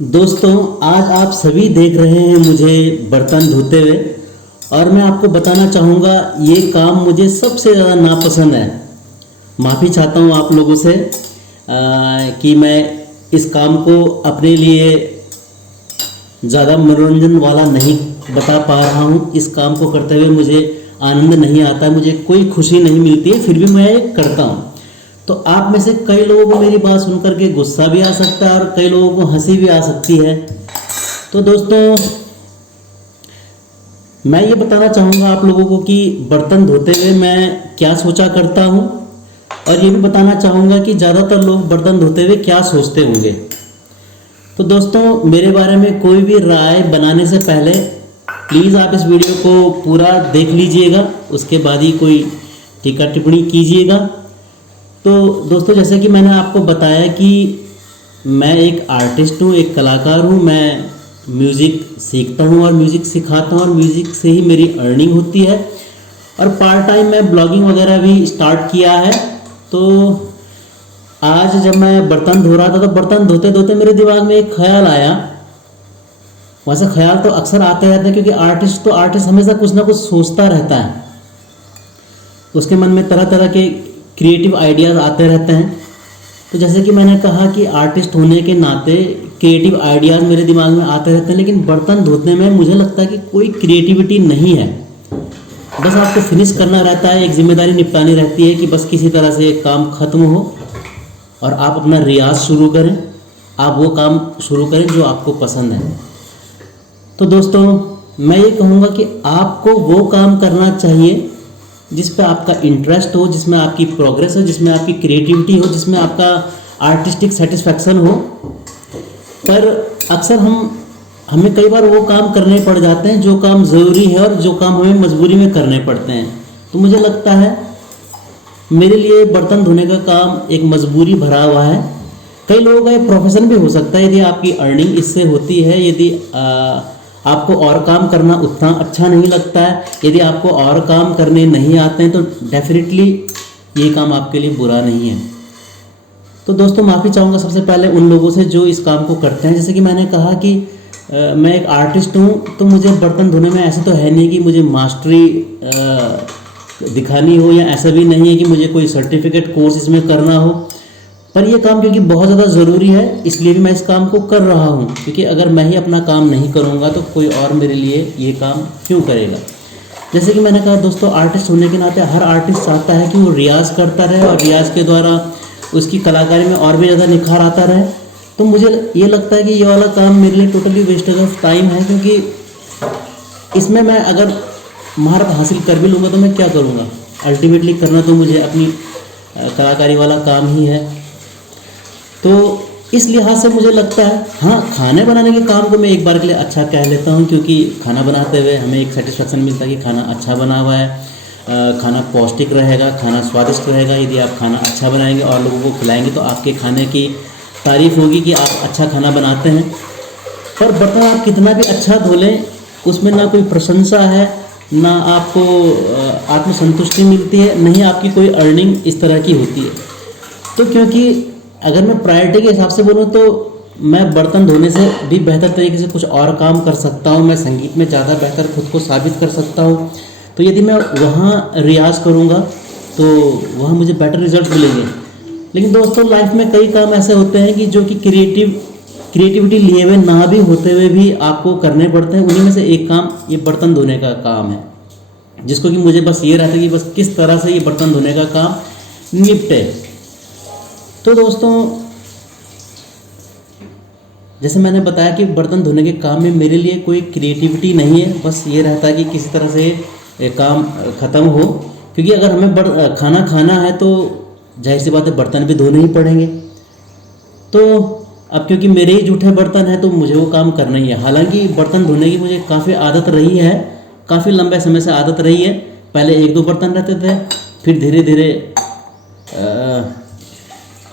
दोस्तों, आज आप सभी देख रहे हैं मुझे बर्तन धोते हुए। और मैं आपको बताना चाहूँगा, ये काम मुझे सबसे ज़्यादा नापसंद है। माफ़ी चाहता हूँ आप लोगों से कि मैं इस काम को अपने लिए ज़्यादा मनोरंजन वाला नहीं बता पा रहा हूँ। इस काम को करते हुए मुझे आनंद नहीं आता, मुझे कोई खुशी नहीं मिलती है, फिर भी मैं ये करता हूँ। तो आप में से कई लोगों को मेरी बात सुन कर के गुस्सा भी आ सकता है और कई लोगों को हंसी भी आ सकती है। तो दोस्तों, मैं ये बताना चाहूँगा आप लोगों को कि बर्तन धोते हुए मैं क्या सोचा करता हूँ, और ये भी बताना चाहूँगा कि ज़्यादातर लोग बर्तन धोते हुए क्या सोचते होंगे। तो दोस्तों, मेरे बारे में कोई भी राय बनाने से पहले प्लीज़ आप इस वीडियो को पूरा देख लीजिएगा, उसके बाद ही कोई टीका टिप्पणी कीजिएगा। तो दोस्तों, जैसे कि मैंने आपको बताया कि मैं एक आर्टिस्ट हूँ, एक कलाकार हूँ। मैं म्यूज़िक सीखता हूँ और म्यूज़िक सिखाता हूँ और म्यूज़िक से ही मेरी अर्निंग होती है। और पार्ट टाइम मैं ब्लॉगिंग वगैरह भी स्टार्ट किया है। तो आज जब मैं बर्तन धो रहा था तो बर्तन धोते धोते मेरे दिमाग में एक ख्याल आया। वैसे ख्याल तो अक्सर आते रहते हैं, क्योंकि आर्टिस्ट हमेशा कुछ ना कुछ सोचता रहता है। उसके मन में तरह तरह के क्रिएटिव आइडियाज़ आते रहते हैं। तो जैसे कि मैंने कहा कि आर्टिस्ट होने के नाते क्रिएटिव आइडियाज़ मेरे दिमाग में आते रहते हैं, लेकिन बर्तन धोने में मुझे लगता है कि कोई क्रिएटिविटी नहीं है। बस आपको फिनिश करना रहता है, एक जिम्मेदारी निपटानी रहती है कि बस किसी तरह से काम ख़त्म हो और आप अपना रियाज शुरू करें, आप वो काम शुरू करें जो आपको पसंद है। तो दोस्तों, मैं ये कहूँगा कि आपको वो काम करना चाहिए जिस पे आपका इंटरेस्ट हो, जिसमें आपकी प्रोग्रेस हो, जिसमें आपकी क्रिएटिविटी हो, जिसमें आपका आर्टिस्टिक सेटिस्फैक्शन हो। पर अक्सर हमें कई बार वो काम करने पड़ जाते हैं जो काम ज़रूरी है और जो काम हमें मजबूरी में करने पड़ते हैं। तो मुझे लगता है मेरे लिए बर्तन धोने का काम एक मजबूरी भरा हुआ है। कई लोगों का ये प्रोफेशन भी हो सकता है यदि आपकी अर्निंग इससे होती है। यदि आपको और काम करना उतना अच्छा नहीं लगता है, यदि आपको और काम करने नहीं आते हैं, तो डेफिनेटली ये काम आपके लिए बुरा नहीं है। तो दोस्तों, माफ़ी चाहूँगा सबसे पहले उन लोगों से जो इस काम को करते हैं। जैसे कि मैंने कहा कि मैं एक आर्टिस्ट हूँ, तो मुझे बर्तन धोने में ऐसे तो है नहीं कि मुझे मास्टरी दिखानी हो, या ऐसा भी नहीं है कि मुझे कोई सर्टिफिकेट कोर्स इसमें करना हो। पर यह काम क्योंकि बहुत ज़्यादा ज़रूरी है, इसलिए भी मैं इस काम को कर रहा हूँ। क्योंकि अगर मैं ही अपना काम नहीं करूँगा तो कोई और मेरे लिए ये काम क्यों करेगा। जैसे कि मैंने कहा दोस्तों, आर्टिस्ट होने के नाते हर आर्टिस्ट चाहता है कि वो रियाज़ करता रहे और रियाज़ के द्वारा उसकी कलाकारी में और भी ज़्यादा निखार आता रहे। तो मुझे ये लगता है कि ये वाला काम मेरे लिए टोटली वेस्टेज ऑफ टाइम है, क्योंकि इसमें मैं अगर महारत हासिल कर भी लूँगा तो मैं क्या करूँगा। अल्टीमेटली करना तो मुझे अपनी कलाकारी वाला काम ही है। तो इस लिहाज से मुझे लगता है, हाँ, खाने बनाने के काम को मैं एक बार के लिए अच्छा कह लेता हूँ, क्योंकि खाना बनाते हुए हमें एक सेटिस्फेक्शन मिलता है कि खाना अच्छा बना हुआ है, खाना पौष्टिक रहेगा, खाना स्वादिष्ट रहेगा। यदि आप खाना अच्छा बनाएंगे और लोगों को खिलाएंगे तो आपके खाने की तारीफ़ होगी कि आप अच्छा खाना बनाते हैं। पर बर्तन आप कितना भी अच्छा धो लें, उसमें ना कोई प्रशंसा है, ना आपको आत्मसंतुष्टि मिलती है, नहीं आपकी कोई अर्निंग इस तरह की होती है। तो क्योंकि अगर मैं प्रायोरिटी के हिसाब से बोलूँ तो मैं बर्तन धोने से भी बेहतर तरीके से कुछ और काम कर सकता हूँ। मैं संगीत में ज़्यादा बेहतर खुद को साबित कर सकता हूँ। तो यदि मैं वहाँ रियाज़ करूँगा तो वहाँ मुझे बेटर रिजल्ट मिलेंगे। लेकिन दोस्तों, लाइफ में कई काम ऐसे होते हैं कि जो कि क्रिएटिविटी लिए हुए ना भी होते हुए भी आपको करने पड़ते हैं। उन्हीं में से एक काम ये बर्तन धोने का काम है, जिसको कि मुझे बस ये रहता है कि बस किस तरह से ये बर्तन धोने का काम निपटे। तो दोस्तों, जैसे मैंने बताया कि बर्तन धोने के काम में मेरे लिए कोई क्रिएटिविटी नहीं है। बस ये रहता है कि किसी तरह से ये काम ख़त्म हो, क्योंकि अगर हमें खाना खाना है तो जाहिर सी बात है बर्तन भी धोने ही पड़ेंगे। तो अब क्योंकि मेरे ही जूठे बर्तन हैं तो मुझे वो काम करना ही है। हालांकि बर्तन धोने की मुझे काफ़ी आदत रही है, काफ़ी लंबे समय से आदत रही है। पहले एक दो बर्तन रहते थे, फिर धीरे धीरे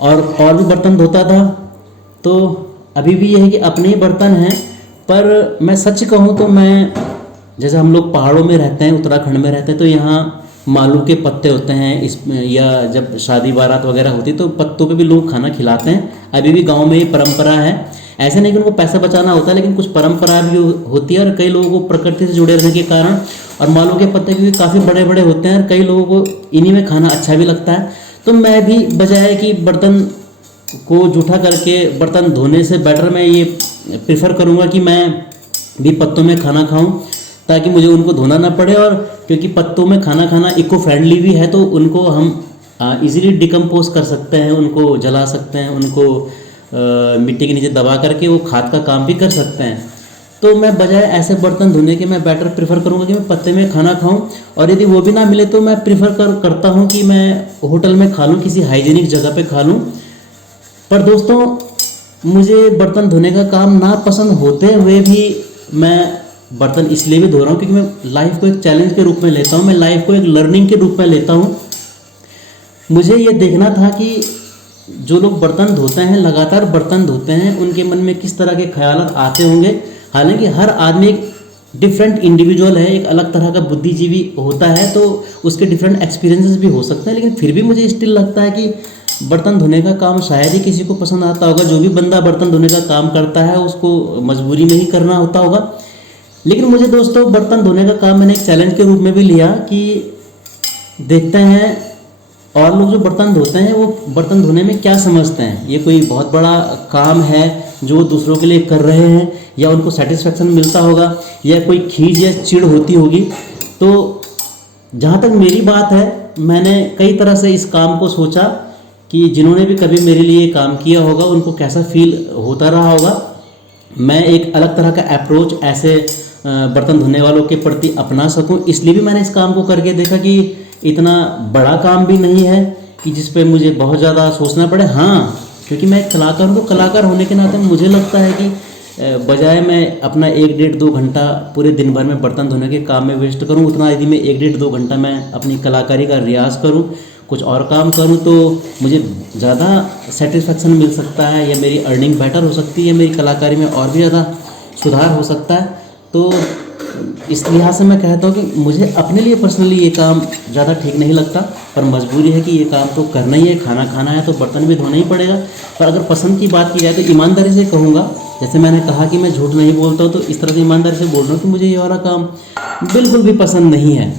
और भी बर्तन धोता था। तो अभी भी ये है कि अपने ही बर्तन हैं। पर मैं सच कहूँ तो मैं, जैसे हम लोग पहाड़ों में रहते हैं, उत्तराखंड में रहते हैं, तो यहाँ मालू के पत्ते होते हैं इसमें, या जब शादी बारात वगैरह होती तो पत्तों पे भी लोग खाना खिलाते हैं। अभी भी गांव में ये परंपरा है ऐसे नहीं कि उनको पैसा बचाना होता है, लेकिन कुछ परंपरा भी होती है और कई लोगों को प्रकृति से जुड़े रहने के कारण और मालों के पत्ते क्योंकि काफ़ी बड़े बड़े होते हैं और कई लोगों को इन्हीं में खाना अच्छा भी लगता है। तो मैं भी बजाय कि बर्तन को जूठा करके बर्तन धोने से बेटर मैं ये प्रेफर करूँगा कि मैं भी पत्तों में खाना खाऊं, ताकि मुझे उनको धोना ना पड़े। और क्योंकि पत्तों में खाना खाना इको फ्रेंडली भी है, तो उनको हम इजीली डिकम्पोज कर सकते हैं, उनको जला सकते हैं, उनको मिट्टी के नीचे दबा करके वो खाद का काम भी कर सकते हैं। तो मैं बजाय ऐसे बर्तन धोने के मैं बेटर प्रेफर करूँगा कि मैं पत्ते में खाना खाऊं। और यदि वो भी ना मिले तो मैं प्रेफर करता हूँ कि मैं होटल में खा लूँ, किसी हाइजीनिक जगह पे खा लूँ। पर दोस्तों, मुझे बर्तन धोने का काम ना पसंद होते हुए भी मैं बर्तन इसलिए भी धो रहा हूँ क्योंकि मैं लाइफ को एक चैलेंज के रूप में लेता हूँ, मैं लाइफ को एक लर्निंग के रूप में लेता हूँ। मुझे ये देखना था कि जो लोग बर्तन धोते हैं, लगातार बर्तन धोते हैं, उनके मन में किस तरह के ख्यालात आते होंगे। हालांकि हर आदमी एक डिफरेंट इंडिविजुअल है, एक अलग तरह का बुद्धिजीवी होता है, तो उसके डिफरेंट एक्सपीरियंसेस भी हो सकते हैं। लेकिन फिर भी मुझे स्टिल लगता है कि बर्तन धोने का काम शायद ही किसी को पसंद आता होगा। जो भी बंदा बर्तन धोने का काम करता है उसको मजबूरी में ही करना होता होगा। लेकिन मुझे दोस्तों बर्तन धोने का काम मैंने एक चैलेंज के रूप में भी लिया कि देखते हैं और लोग जो बर्तन धोते हैं वो बर्तन धोने में क्या समझते हैं। ये कोई बहुत बड़ा काम है जो दूसरों के लिए कर रहे हैं, या उनको सेटिस्फेक्शन मिलता होगा, या कोई खीज या चिढ़ होती होगी। तो जहाँ तक मेरी बात है, मैंने कई तरह से इस काम को सोचा कि जिन्होंने भी कभी मेरे लिए काम किया होगा उनको कैसा फील होता रहा होगा। मैं एक अलग तरह का अप्रोच ऐसे बर्तन धोने वालों के प्रति अपना सकूं, इसलिए भी मैंने इस काम को करके देखा कि इतना बड़ा काम भी नहीं है कि जिस पे मुझे बहुत ज़्यादा सोचना पड़े। हाँ, क्योंकि मैं एक कलाकार हूँ, तो कलाकार होने के नाते मुझे लगता है कि बजाय मैं अपना 1-1.5-2 घंटा पूरे दिन भर में बर्तन धोने के काम में वेस्ट करूँ, उतना यदि मैं 1-1.5-2 घंटा मैं अपनी कलाकारी का रियाज़ करूँ, कुछ और काम करूँ, तो मुझे ज़्यादा सेटिस्फेक्शन मिल सकता है, या मेरी अर्निंग बेटर हो सकती है, मेरी कलाकारी में और भी ज़्यादा सुधार हो सकता है। तो इस लिहाज से मैं कहता हूँ कि मुझे अपने लिए पर्सनली ये काम ज़्यादा ठीक नहीं लगता, पर मजबूरी है कि ये काम तो करना ही है, खाना खाना है तो बर्तन भी धोना ही पड़ेगा। पर अगर पसंद की बात की जाए तो ईमानदारी से कहूँगा, जैसे मैंने कहा कि मैं झूठ नहीं बोलता हूँ, तो इस तरह से ईमानदारी से बोल रहा हूँ कि मुझे ये वाला काम बिल्कुल भी पसंद नहीं है।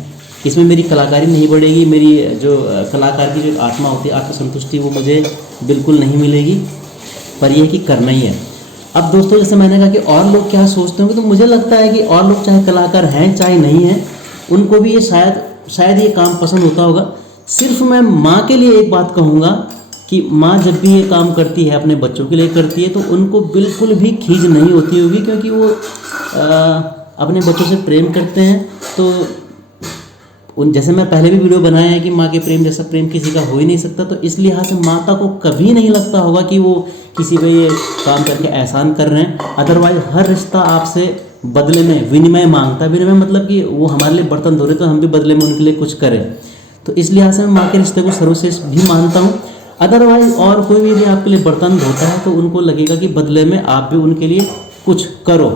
इसमें मेरी कलाकारी नहीं बढ़ेगी, मेरी जो कलाकार की जो आत्मा होती है, आत्मसंतुष्टि, वो मुझे बिल्कुल नहीं मिलेगी। पर यह कि करना ही है। अब दोस्तों, जैसे मैंने कहा कि और लोग क्या सोचते होंगे, तो मुझे लगता है कि और लोग चाहे कलाकार हैं चाहे नहीं हैं, उनको भी ये शायद ये काम पसंद होता होगा। सिर्फ मैं माँ के लिए एक बात कहूँगा कि माँ जब भी ये काम करती है, अपने बच्चों के लिए करती है, तो उनको बिल्कुल भी खीज नहीं होती होगी, क्योंकि वो अपने बच्चों से प्रेम करते हैं। तो जैसे मैं पहले भी वीडियो बनाया है कि माँ के प्रेम जैसा प्रेम किसी का हो ही नहीं सकता, तो इसलिए यहाँ से माता को कभी नहीं लगता होगा कि वो किसी पे ये काम करके एहसान कर रहे हैं। अदरवाइज हर रिश्ता आपसे बदले में विनिमय मांगता है। विनिमय मतलब कि वो हमारे लिए बर्तन धो रहे तो हम भी बदले में उनके लिए कुछ करें। तो इस लिहाज से मैं माँ के रिश्ते को सर्वश्रेष्ठ भी मानता हूँ। अदरवाइज और कोई भी आपके लिए बर्तन धोता है तो उनको लगेगा कि बदले में आप भी उनके लिए कुछ करो।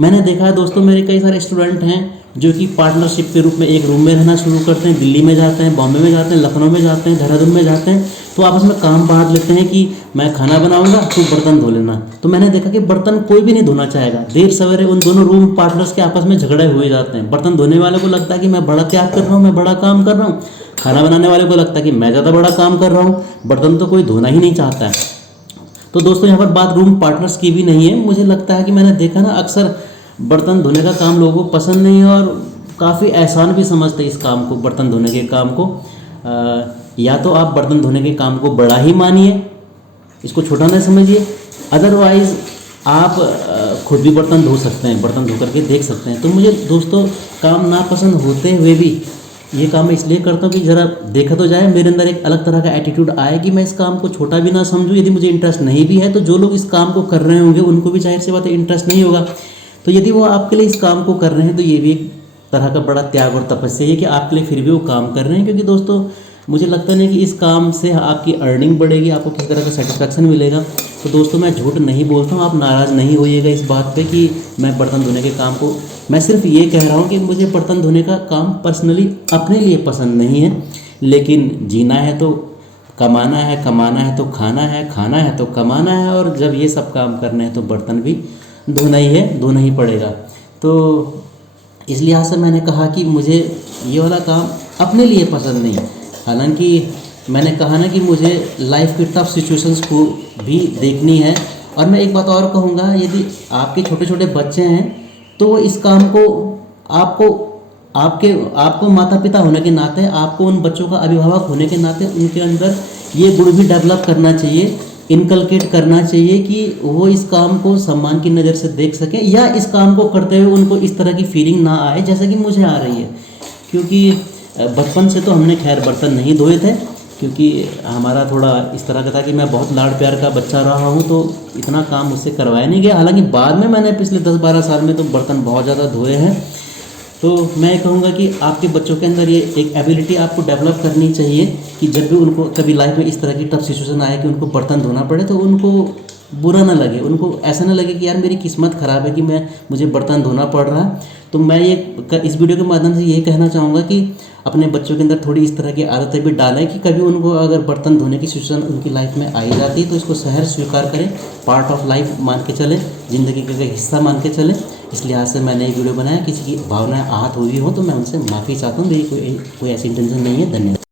मैंने देखा है दोस्तों, मेरे कई सारे स्टूडेंट हैं जो कि पार्टनरशिप के रूप में एक रूम में रहना शुरू करते हैं, दिल्ली में जाते हैं, बॉम्बे में जाते हैं, लखनऊ में जाते हैं, देहरादून में जाते हैं, तो आपस में काम बांट लेते हैं कि मैं खाना बनाऊंगा तू बर्तन धो लेना। तो मैंने देखा कि बर्तन कोई भी नहीं धोना चाहेगा। देर सवेरे उन दोनों रूम पार्टनर्स के आपस में झगड़े हुए जाते हैं। बर्तन धोने वाले को लगता है कि मैं बड़ा त्याग कर रहा हूँ, मैं बड़ा काम कर रहा हूँ। खाना बनाने वाले को लगता है कि मैं ज़्यादा बड़ा काम कर रहा हूँ। बर्तन तो कोई धोना ही नहीं चाहता है। तो दोस्तों, यहाँ पर बात रूम पार्टनर्स की भी नहीं है। मुझे लगता है कि मैंने देखा ना, अक्सर बर्तन धोने का काम लोगों को पसंद नहीं है और काफ़ी आसान भी समझते हैं इस काम को, बर्तन धोने के काम को। या तो आप बर्तन धोने के काम को बड़ा ही मानिए, इसको छोटा ना समझिए। अदरवाइज़ आप खुद भी बर्तन धो सकते हैं, बर्तन धो करके देख सकते हैं। तो मुझे दोस्तों काम नापसंद होते हुए भी ये काम मैं इसलिए करता हूँ कि ज़रा देखा तो जाए, मेरे अंदर एक अलग तरह का एटीट्यूड आए कि मैं इस काम को छोटा भी ना समझूँ। यदि मुझे इंटरेस्ट नहीं भी है तो जो लोग इस काम को कर रहे होंगे उनको भी जाहिर सी बात है इंटरेस्ट नहीं होगा। तो यदि वो आपके लिए इस काम को कर रहे हैं तो ये भी एक तरह का बड़ा त्याग और तपस्या है कि आपके लिए फिर भी वो काम कर रहे हैं। क्योंकि दोस्तों, मुझे लगता नहीं कि इस काम से आपकी अर्निंग बढ़ेगी, आपको किसी तरह का सेटिस्फैक्शन मिलेगा। तो दोस्तों, मैं झूठ नहीं बोलता हूँ, आप नाराज़ नहीं होइएगा इस बात पे कि मैं बर्तन धोने के काम को, मैं सिर्फ ये कह रहा हूँ कि मुझे बर्तन धोने का काम पर्सनली अपने लिए पसंद नहीं है। लेकिन जीना है तो कमाना है तो खाना है तो कमाना है, और जब ये सब काम करने हैं तो बर्तन भी धोना ही पड़ेगा। तो इस लिहाज से मैंने कहा कि मुझे ये वाला काम अपने लिए पसंद नहीं। हालांकि मैंने कहा ना कि मुझे लाइफ की टफ सिचुएशंस को भी देखनी है। और मैं एक बात और कहूँगा, यदि आपके छोटे छोटे बच्चे हैं तो इस काम को आपको माता पिता होने के नाते, आपको उन बच्चों का अभिभावक होने के नाते उनके अंदर ये गुण भी डेवलप करना चाहिए, इनकलकेट करना चाहिए कि वो इस काम को सम्मान की नज़र से देख सकें, या इस काम को करते हुए उनको इस तरह की फीलिंग ना आए जैसे कि मुझे आ रही है। क्योंकि बचपन से तो हमने खैर बर्तन नहीं धोए थे, क्योंकि हमारा थोड़ा इस तरह का था कि मैं बहुत लाड़ प्यार का बच्चा रहा हूँ, तो इतना काम मुझसे करवाया नहीं गया। हालांकि बाद में मैंने पिछले 10-12 साल में तो बर्तन बहुत ज़्यादा धोए हैं। तो मैं कहूँगा कि आपके बच्चों के अंदर ये एक एबिलिटी आपको डेवलप करनी चाहिए कि जब भी उनको कभी लाइफ में इस तरह की टफ सिचुएशन आए कि उनको बर्तन धोना पड़े तो उनको बुरा ना लगे, उनको ऐसा ना लगे कि यार मेरी किस्मत ख़राब है कि मुझे बर्तन धोना पड़ रहा है। तो मैं इस वीडियो के माध्यम से यही कहना चाहूँगा कि अपने बच्चों के अंदर थोड़ी इस तरह की आदतें भी डालें कि कभी उनको अगर बर्तन धोने की सिचुएशन उनकी लाइफ में आई जाती है तो इसको सहज स्वीकार करें, पार्ट ऑफ लाइफ मान के चलें, ज़िंदगी का एक हिस्सा मान के चलें। इस लिहाज से मैंने ये वीडियो बनाया। किसी की भावनाएं आहत हुई हो तो मैं उनसे माफ़ी चाहता हूँ, मेरी कोई ऐसी इंटेंशन नहीं है। धन्यवाद।